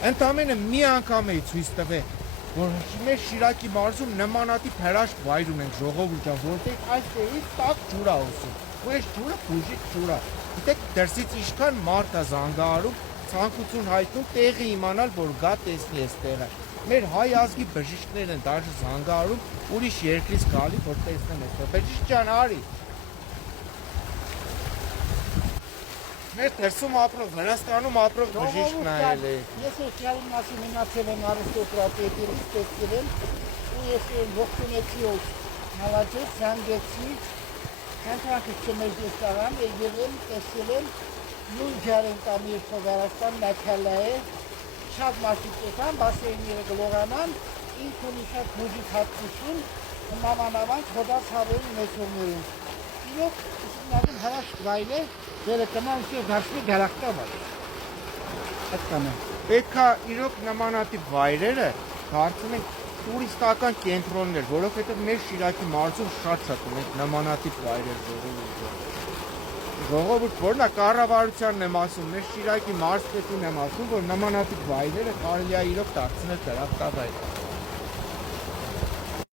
Ընդամենը մի անգամ էի ցույց տվել, որ մեր Շիրակի մարզում նմանատիպ հրաշք վայր ունենք ժողովուրդ ջան, որտեղ այս տեղից տաք ջուր ա ուսում։ Ու այս ջուրը բուժիչ ջուր ա։ Գիտեք դրսից ինչքան մարդ ա զանգահարում, ցանկություն հայտնում տեղը իմանալ, որ գա տեսնի այս տեղը։ Մեր հայ ազգի բժիշկներն են դաժե զանգահարում ուրիշ երկրից գալի, որ տեսնեն այս տեղը։ Բժիշկ ջան, արի։ Մեր դրսում ապրող, Վրաստանում ապրող բժիշկն ա ելել։ Ես եկյալի մասին մնացել եմ արիստոկրատիերից տեսել եմ, ու ես ողջունեցի ով նալաջեց, զանգեցի, հանրանքից չմեզ ես տաղամ, եկել եմ, տեսել եմ, նույն ջարեն կամ երկով Վրաստան նաքալա է, շատ մարդիկ եկան, բասեինները գլողանան, ինք ունի շատ բուժիչ հատկություն, նամանավան խոդաց հավերին մեծորներում։ Իրոք, իսկնագին հրաշք վայր է, դերը կնան ու դաշնի գարախտա վայր։ Այդ կանը։ Պետք է իրոք նմանատիպ վայրերը դարձնենք տուրիստական կենտրոններ, որովհետև մեր Շիրակի մարզում շատ ունենք նմանատիպ վայրեր ժողովուրդ, որն է կառավարությանն եմ ասում, մեր Շիրակի մարզպետին եմ ասում, որ նմանատիպ վայրերը կարելի է իրոք դարձնել դրախտավայր։